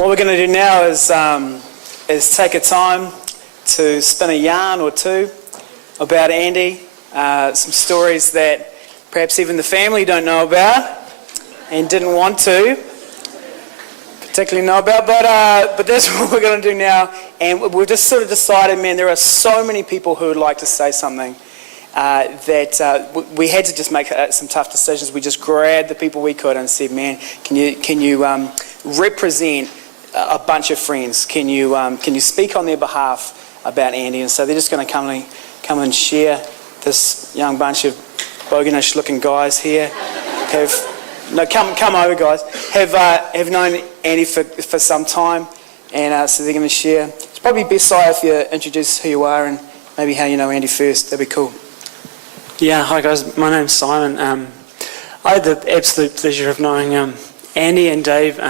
What we're going to do now is take a time to spin a yarn or two about Andy, some stories that perhaps even the family don't know about and didn't want to particularly know about, but that's what we're going to do now. And we've just sort of decided, man, there are so many people who would like to say something that we had to just make some tough decisions. We just grabbed the people we could and said, man, can you represent a bunch of friends? Can you speak on their behalf about Andy? And so they're just going to come and share. This young bunch of boganish looking guys here come over, guys. Have known Andy for some time, and so they're going to share. It's probably best, Si, if you introduce who you are and maybe how you know Andy first. That'd be cool. Yeah, hi guys. My name's Simon. I had the absolute pleasure of knowing Andy and Dave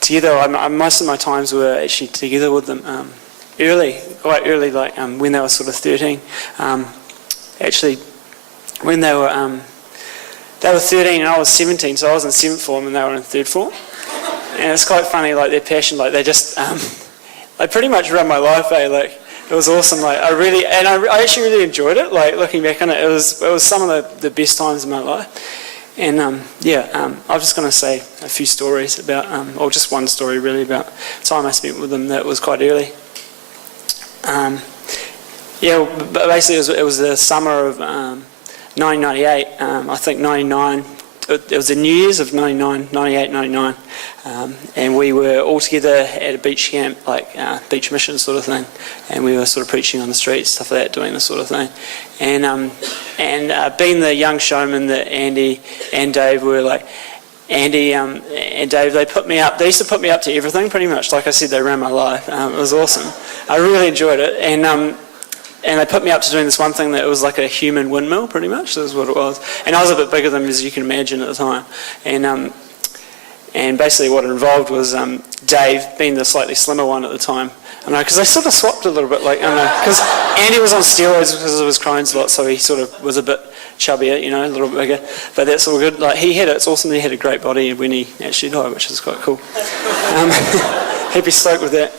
together. Most of my times were actually together with them quite early, like when they were sort of 13. Actually, when they were 13 and I was 17, so I was in 7th form and they were in 3rd form. And it's quite funny, like their passion, like they just, they pretty much run my life, Like it was awesome. Like I actually really enjoyed it. Like looking back on it, it was some of the best times in my life. And I'm just going to say a few stories about, or just one story really about time I spent with them that was quite early. But basically it was the summer of 1998, I think 99, it was the New Year's of 99, 98, 99, and we were all together at a beach camp, like beach mission sort of thing, and we were sort of preaching on the streets, stuff like that, doing this sort of thing, and being the young showman that Andy and Dave were, like, Andy and Dave, they used to put me up to everything pretty much. Like I said, they ran my life. It was awesome. I really enjoyed it, and they put me up to doing this one thing that was like a human windmill, pretty much. That's what it was. And I was a bit bigger than them, as you can imagine, at the time. And basically what it involved was Dave being the slightly slimmer one at the time. I know, because they sort of swapped a little bit, like, I don't know, because Andy was on steroids because of his Crohn's a lot, so he sort of was a bit chubbier, a little bit bigger. But that's all good. Like, it's awesome that he had a great body when he actually died, which is quite cool. He'd be stoked with that.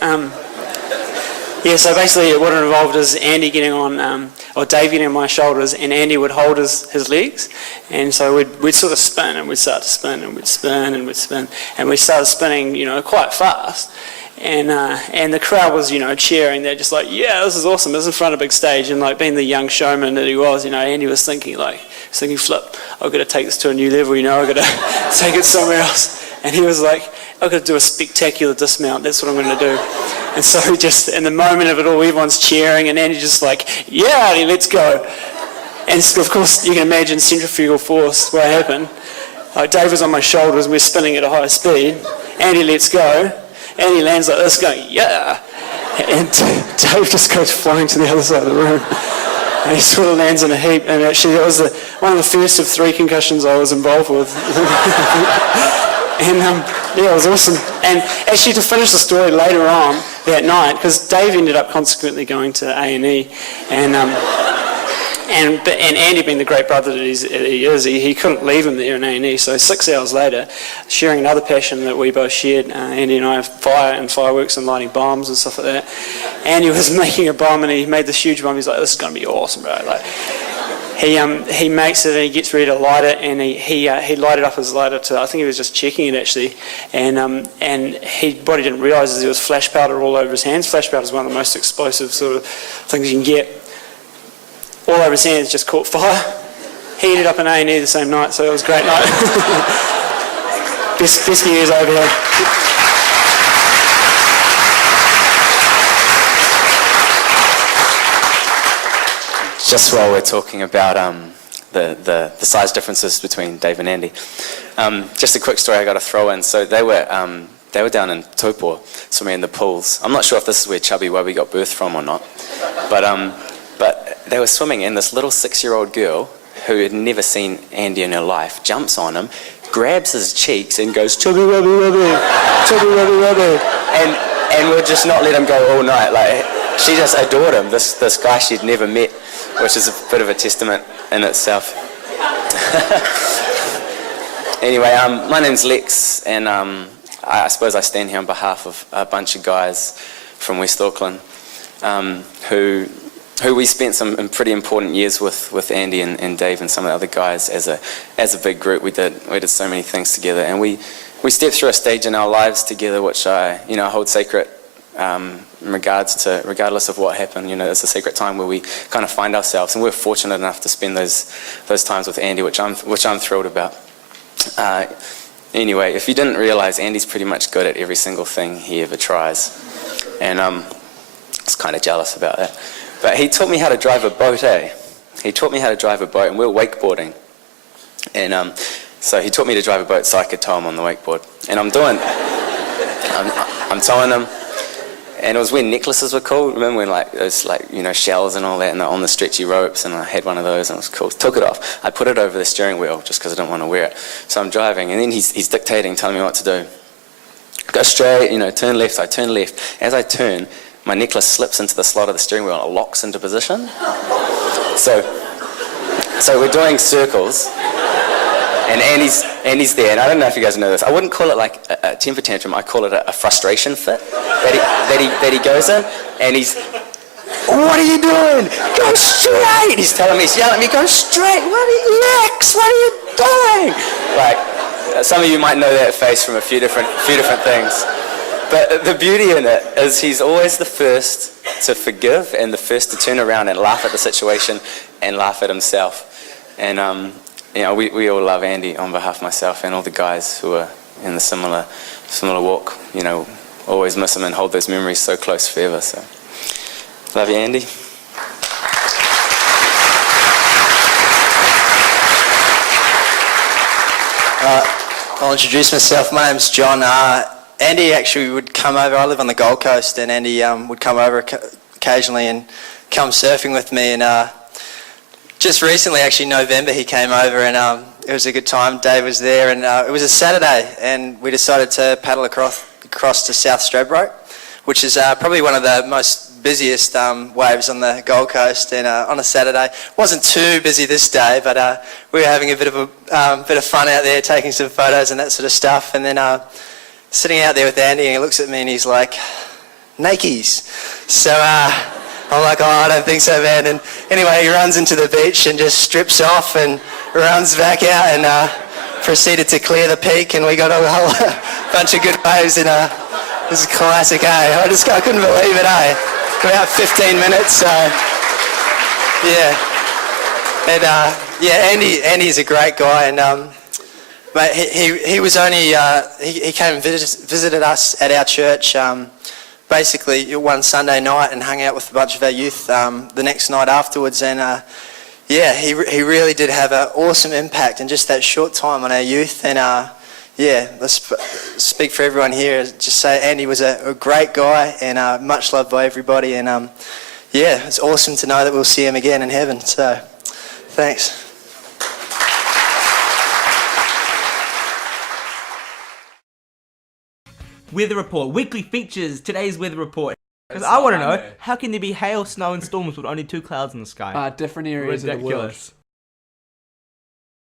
So basically what it involved is Andy getting on, or Dave getting on my shoulders, and Andy would hold his legs, and so we'd sort of spin, and we'd start to spin, and we'd spin, and we'd spin, and we started spinning, quite fast, and the crowd was, cheering. They're just like, yeah, this is awesome. This is in front of a big stage, and like being the young showman that he was, Andy was thinking, flip, I've got to take this to a new level, I've got to take it somewhere else, and he was like, I've got to do a spectacular dismount. That's what I'm going to do. And so just in the moment of it all, everyone's cheering, and Andy just like, yeah, let's go. And so of course, you can imagine centrifugal force, what happened. Dave was on my shoulders, and we're spinning at a high speed. Andy lets go. Andy lands like this, going, yeah. And Dave just goes flying to the other side of the room. And he sort of lands in a heap. And actually, that was one of the first of 3 concussions I was involved with. And it was awesome. And actually, to finish the story later on that night, because Dave ended up consequently going to A&E, and Andy, being the great brother that he is, he couldn't leave him there in A&E. So 6 hours later, sharing another passion that we both shared, Andy and I, fire and fireworks and lighting bombs and stuff like that. Andy was making a bomb, and he made this huge bomb. He's like, "This is going to be awesome, bro!" Like, he makes it, and he gets ready to light it, and he lighted up his lighter to, I think he was just checking it actually, and what he didn't realise is there was flash powder all over his hands. Flash powder is one of the most explosive sort of things you can get. All over his hands, just caught fire. He ended up in A&E the same night, so it was a great night. best New Year's I ever had. Just while we're talking about the size differences between Dave and Andy, just a quick story I got to throw in. So they were down in Taupo swimming in the pools. I'm not sure if this is where Chubby Wubby got birthed from or not, but they were swimming, and this little 6-year-old girl who had never seen Andy in her life jumps on him, grabs his cheeks, and goes, "Chubby Wubby Wubby, Chubby Wubby Wubby," and would just not let him go all night. Like, she just adored him. This guy she'd never met, which is a bit of a testament in itself. Anyway, my name's Lex, and I suppose I stand here on behalf of a bunch of guys from West Auckland who we spent some pretty important years with Andy and Dave and some of the other guys as a big group. We did so many things together, and we stepped through a stage in our lives together which I hold sacred regardless of what happened. It's a sacred time where we kind of find ourselves, and we're fortunate enough to spend those times with Andy, which I'm thrilled about. Anyway, if you didn't realise, Andy's pretty much good at every single thing he ever tries, and I was kind of jealous about that. But he taught me how to drive a boat, He taught me how to drive a boat, and we were wakeboarding. And so he taught me to drive a boat so I could tow him on the wakeboard. And I'm towing him. And it was when necklaces were cool. Remember when those shells and all that, and on the stretchy ropes, and I had one of those, and it was cool. Took it off. I put it over the steering wheel just because I didn't want to wear it. So I'm driving, and then he's dictating, telling me what to do. Go straight, turn left. So I turn left. As I turn, my necklace slips into the slot of the steering wheel and it locks into position. So we're doing circles, and Andy's there, and I don't know if you guys know this. I wouldn't call it like a temper tantrum. I call it a frustration fit that he goes in, and he's, what are you doing? Go straight! He's telling me, he's yelling at me, go straight! Lex, what are you doing? Some of you might know that face from a few different things. But the beauty in it is he's always the first to forgive and the first to turn around and laugh at the situation and laugh at himself. And we all love Andy on behalf of myself and all the guys who are in the similar walk. Always miss him and hold those memories so close forever. So love you, Andy. I'll introduce myself. My name's John. Andy actually would come over. I live on the Gold Coast, and Andy would come over occasionally and come surfing with me. And just recently, actually November, he came over, and it was a good time. Dave was there, and it was a Saturday, and we decided to paddle across to South Stradbroke, which is probably one of the most busiest waves on the Gold Coast. And on a Saturday, wasn't too busy this day, but we were having a bit of fun out there, taking some photos and that sort of stuff. And then sitting out there with Andy, and he looks at me and he's like, Nikes. So I'm like, oh, I don't think so, man. And anyway, he runs into the beach and just strips off and runs back out and proceeded to clear the peak, and we got a whole bunch of good waves. And this is classic, I couldn't believe it, About 15 minutes, so yeah. And Andy's a great guy, and but he was only he came and visited us at our church basically one Sunday night and hung out with a bunch of our youth the next night afterwards. And he really did have an awesome impact in just that short time on our youth. And let's speak for everyone here. Just say Andy was a great guy and much loved by everybody. And it's awesome to know that we'll see him again in heaven. So thanks. Weather report, weekly features, today's weather report. Because I want to know, how can there be hail, snow and storms with only 2 clouds in the sky? Different areas of the world. Ridiculous.